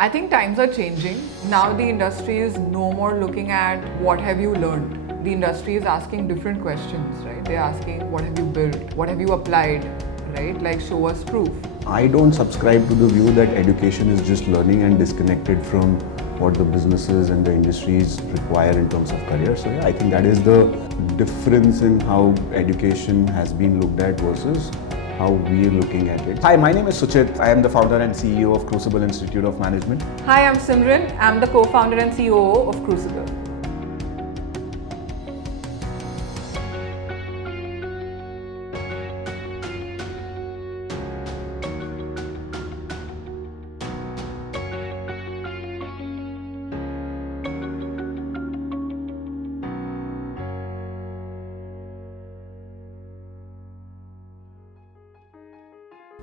I think times are changing. Now the industry is no more looking at what have you learned. The industry is asking different questions, right? They're asking what have you built, what have you applied, right? Like show us proof. I don't subscribe to the view that education is just learning and disconnected from what the businesses and the industries require in terms of career. So yeah, I think that is the difference in how education has been looked at versus how we are looking at it. Hi, my name is Suchit. I am the founder and CEO of Crucible Institute of Management. Hi, I'm Simran. I'm the co-founder and COO of Crucible.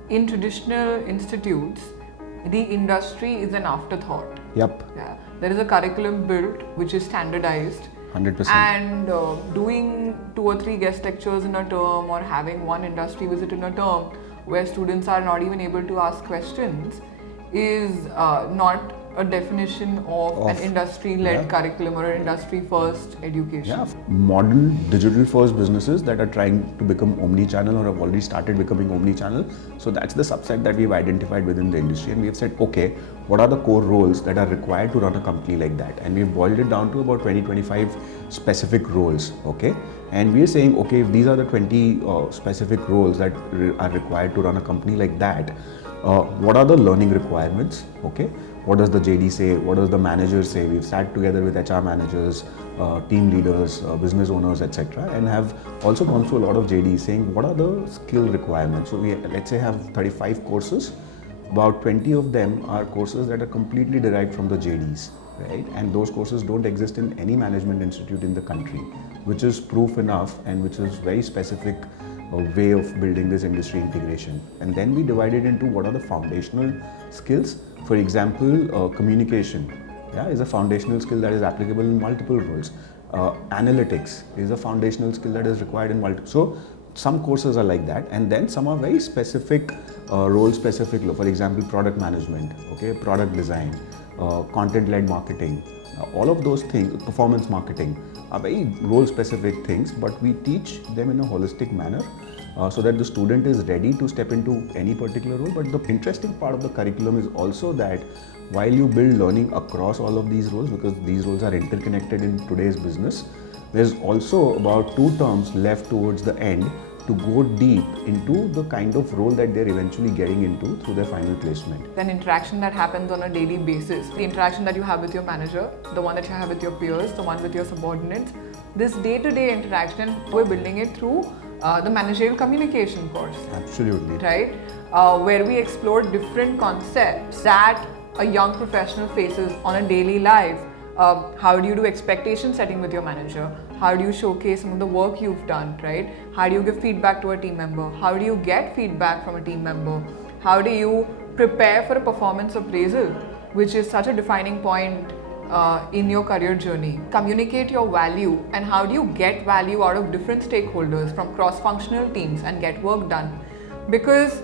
In traditional institutes, the industry is an afterthought. Yep. Yeah. There is a curriculum built which is standardized. 100%. And doing 2 or 3 guest lectures in a term or having one industry visit in a term where students are not even able to ask questions is not a definition of an industry-led curriculum or an industry-first education. Yeah, modern digital-first businesses that are trying to become omni-channel or have already started becoming omni-channel. So that's the subset that we've identified within the industry, and we have said, okay, what are the core roles that are required to run a company like that? And we've boiled it down to about 20-25 specific roles, okay? And we're saying, okay, if these are the 20 specific roles that are required to run a company like that, what are the learning requirements, okay? What does the JD say? What does the manager say? We've sat together with HR managers, team leaders, business owners, etc., and have also gone through a lot of JDs saying what are the skill requirements. So we, let's say, have 35 courses. About 20 of them are courses that are completely derived from the JDs, right? And those courses don't exist in any management institute in the country, which is proof enough and which is very specific way of building this industry integration. And then we divide it into what are the foundational skills. For example, communication is a foundational skill that is applicable in multiple roles. Analytics is a foundational skill that is required in multiple. So some courses are like that, and then some are very specific, role specific. For example, product management, okay, product design, content-led marketing. All of those things, performance marketing, are very role-specific things, but we teach them in a holistic manner so that the student is ready to step into any particular role. But the interesting part of the curriculum is also that while you build learning across all of these roles, because these roles are interconnected in today's business, there's also about 2 terms left towards the end to go deep into the kind of role that they're eventually getting into through their final placement. An interaction that happens on a daily basis, the interaction that you have with your manager, the one that you have with your peers, the one with your subordinates, this day-to-day interaction, we're building it through the managerial communication course. Absolutely. Right? Where we explore different concepts that a young professional faces on a daily life. How do you do expectation setting with your manager? How do you showcase some of the work you've done, right? How do you give feedback to a team member? How do you get feedback from a team member? How do you prepare for a performance appraisal, which is such a defining point in your career journey? Communicate your value, and how do you get value out of different stakeholders from cross-functional teams and get work done? Because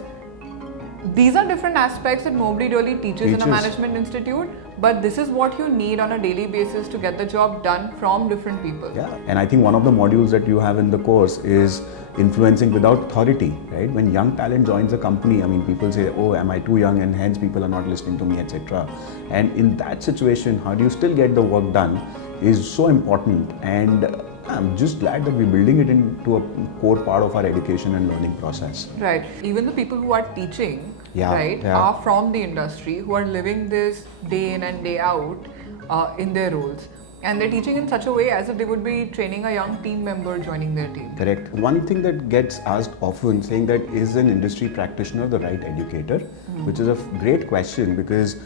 these are different aspects that nobody really teaches in a management institute, but this is what you need on a daily basis to get the job done from different people. Yeah, and I think one of the modules that you have in the course is influencing without authority, right? When young talent joins a company, I mean, people say, oh, am I too young and hence people are not listening to me, etc. And in that situation, how do you still get the work done is so important. And I'm just glad that we're building it into a core part of our education and learning process. Right. Even the people who are teaching, are from the industry, who are living this day in and day out in their roles. And they're teaching in such a way as if they would be training a young team member joining their team. Correct. One thing that gets asked often, saying that is an industry practitioner the right educator, which is a great question, because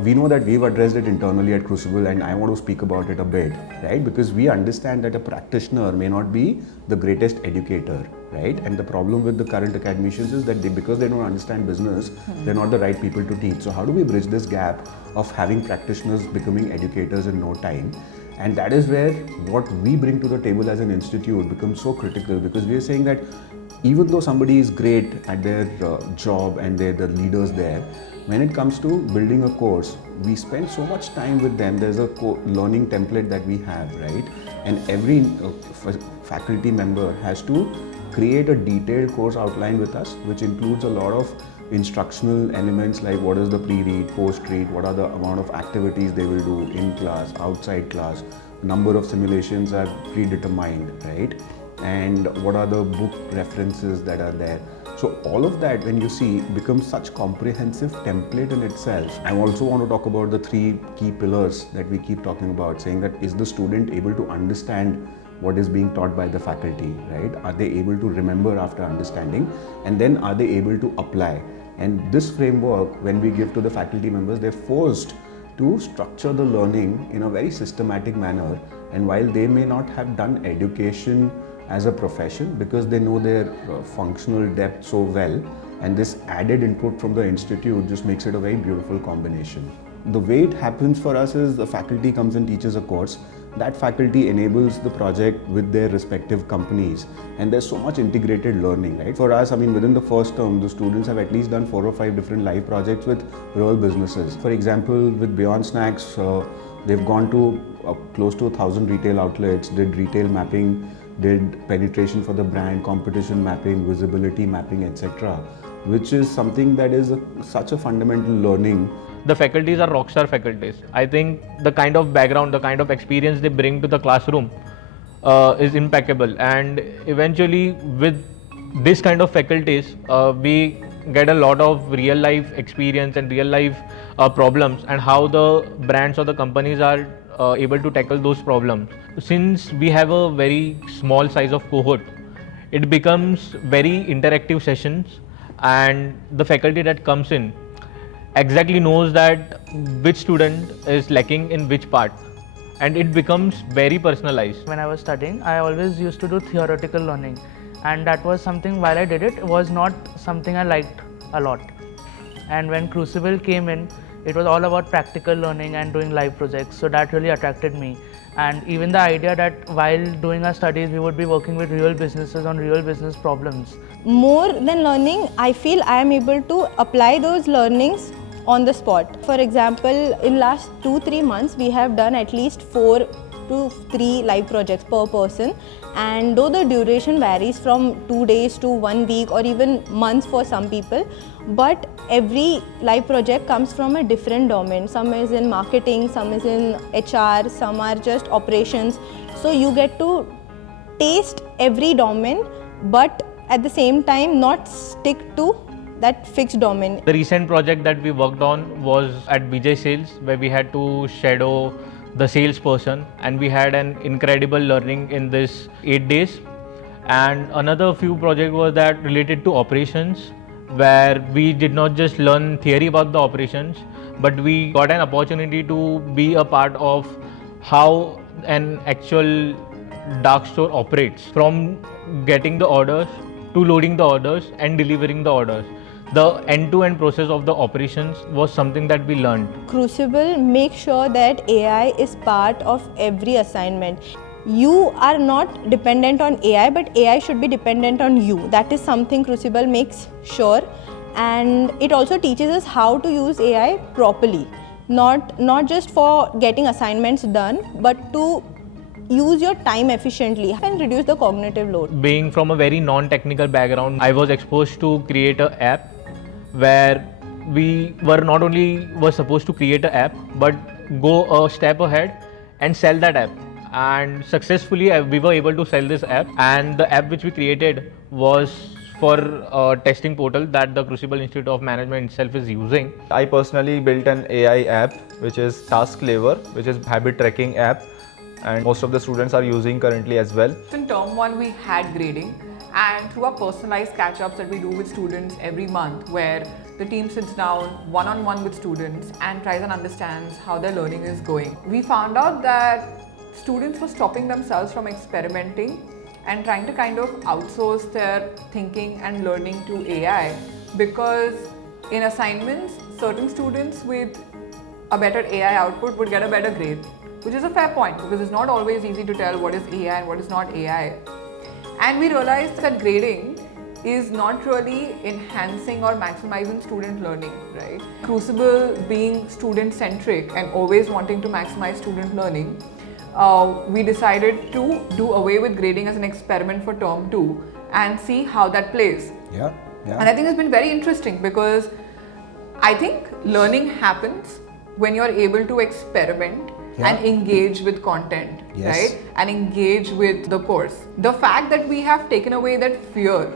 we know that we've addressed it internally at Crucible, and I want to speak about it a bit, right? Because we understand that a practitioner may not be the greatest educator, right? And the problem with the current academicians is that because they don't understand business, they're not the right people to teach. So how do we bridge this gap of having practitioners becoming educators in no time? And that is where what we bring to the table as an institute becomes so critical, because we are saying that even though somebody is great at their job and they're the leaders there, when it comes to building a course, we spend so much time with them. There's a learning template that we have, right? And every faculty member has to create a detailed course outline with us, which includes a lot of instructional elements like what is the pre-read, post-read, what are the amount of activities they will do in class, outside class, number of simulations are predetermined, right? And what are the book references that are there. So all of that, when you see, becomes such comprehensive template in itself. I also want to talk about the 3 key pillars that we keep talking about, saying that is the student able to understand what is being taught by the faculty, right? Are they able to remember after understanding? And then are they able to apply? And this framework, when we give to the faculty members, they're forced to structure the learning in a very systematic manner. And while they may not have done education as a profession because they know their functional depth so well, and this added input from the institute just makes it a very beautiful combination. The way it happens for us is the faculty comes and teaches a course. That faculty enables the project with their respective companies, and there's so much integrated learning, right? For us, I mean, within the first term, the students have at least done 4 or 5 different live projects with real businesses. For example, with Beyond Snacks, they've gone to close to 1,000 retail outlets, did retail mapping, did penetration for the brand, competition mapping, visibility mapping, etc., which is something that is such a fundamental learning. The faculties are rockstar faculties. I think the kind of background, the kind of experience they bring to the classroom is impeccable, and eventually with this kind of faculties we get a lot of real life experience and real life problems, and how the brands or the companies are able to tackle those problems. Since we have a very small size of cohort, it becomes very interactive sessions, and the faculty that comes in exactly knows that which student is lacking in which part, and it becomes very personalized. When I was studying, I always used to do theoretical learning, and that was something, while I did it, was not something I liked a lot. And when Crucible came in, it was all about practical learning and doing live projects, so that really attracted me. And even the idea that while doing our studies, we would be working with real businesses on real business problems. More than learning, I feel I am able to apply those learnings on the spot. For example, in last 2-3 months, we have done at least 4 to 3 live projects per person, and though the duration varies from 2 days to 1 week or even months for some people, but every live project comes from a different domain. Some is in marketing, some is in HR, some are just operations. So you get to taste every domain, but at the same time not stick to that fixed domain. The recent project that we worked on was at BJ Sales, where we had to shadow the salesperson, and we had an incredible learning in this 8 days. And another few project was that related to operations, where we did not just learn theory about the operations, but we got an opportunity to be a part of how an actual dark store operates, from getting the orders to loading the orders and delivering the orders. The end-to-end process of the operations was something that we learned. Crucible makes sure that AI is part of every assignment. You are not dependent on AI, but AI should be dependent on you. That is something Crucible makes sure, and it also teaches us how to use AI properly. Not just for getting assignments done, but to use your time efficiently and reduce the cognitive load. Being from a very non-technical background, I was exposed to create an app where we were not only supposed to create an app, but go a step ahead and sell that app. And successfully we were able to sell this app, and the app which we created was for a testing portal that the Crucible Institute of Management itself is using. I personally built an AI app which is Task Lever, which is habit tracking app, and most of the students are using currently as well. In term 1, we had grading, and through our personalized catch-ups that we do with students every month, where the team sits down one-on-one with students and tries and understands how their learning is going. We found out that students were stopping themselves from experimenting and trying to kind of outsource their thinking and learning to AI, because in assignments, certain students with a better AI output would get a better grade, which is a fair point, because it's not always easy to tell what is AI and what is not AI. And we realized that grading is not really enhancing or maximizing student learning, right? Crucible being student centric and always wanting to maximize student learning, we decided to do away with grading as an experiment for term 2 and see how that plays. Yeah, yeah. And I think it's been very interesting because I think learning happens when you're able to experiment and engage with content, right? And engage with the course. The fact that we have taken away that fear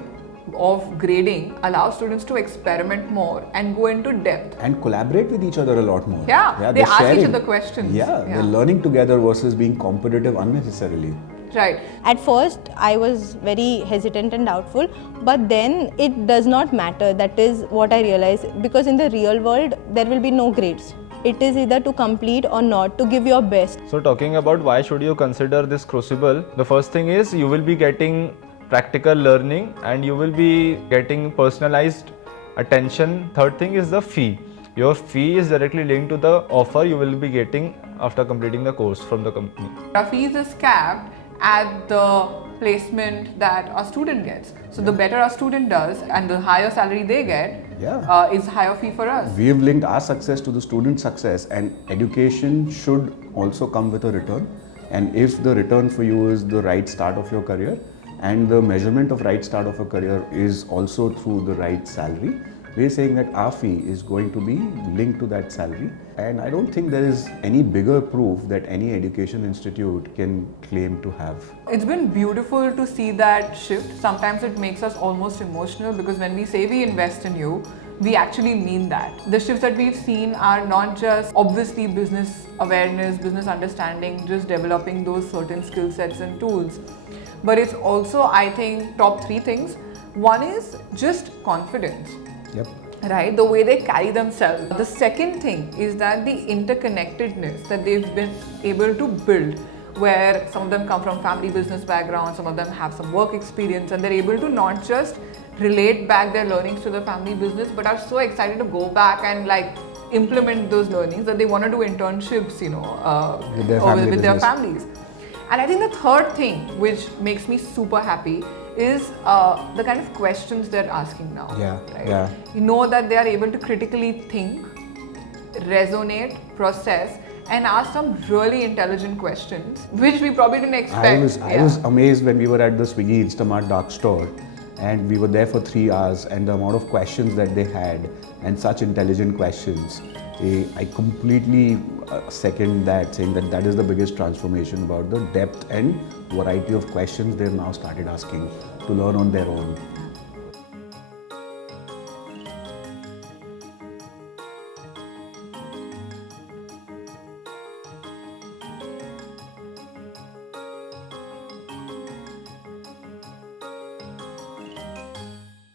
of grading allows students to experiment more and go into depth. And collaborate with each other a lot more. Yeah, they they're ask each sharing. other questions. They're learning together versus being competitive unnecessarily. Right. At first, I was very hesitant and doubtful, but then it does not matter. That is what I realized, because in the real world, there will be no grades. It is either to complete or not, to give your best. So talking about why should you consider this Crucible, the first thing is you will be getting practical learning and you will be getting personalized attention. Third thing is the fee. Your fee is directly linked to the offer you will be getting after completing the course from the company. Our fees is capped at the placement that a student gets. So the better a student does and the higher salary they get, is higher fee for us. We have linked our success to the student success, and education should also come with a return. And if the return for you is the right start of your career, and the measurement of right start of a career is also through the right salary, we're saying that our fee is going to be linked to that salary. And I don't think there is any bigger proof that any education institute can claim to have. It's been beautiful to see that shift. Sometimes it makes us almost emotional because when we say we invest in you, we actually mean that. The shifts that we've seen are not just obviously business awareness, business understanding, just developing those certain skill sets and tools. But it's also, I think, top 3 things. One is just confidence. Yep. Right, the way they carry themselves. The second thing is that the interconnectedness that they've been able to build, where some of them come from family business background, some of them have some work experience, and they're able to not just relate back their learnings to the family business, but are so excited to go back and like implement those learnings that they want to do internships, with their families. And I think the third thing, which makes me super happy, is the kind of questions they're asking now. Right? You know that they are able to critically think, resonate, process, and ask some really intelligent questions, which we probably didn't expect. I was amazed when we were at the Swiggy Instamart dark store, and we were there for 3 hours, and the amount of questions that they had, and such intelligent questions. I completely second that, saying that that is the biggest transformation about the depth and variety of questions they've now started asking to learn on their own.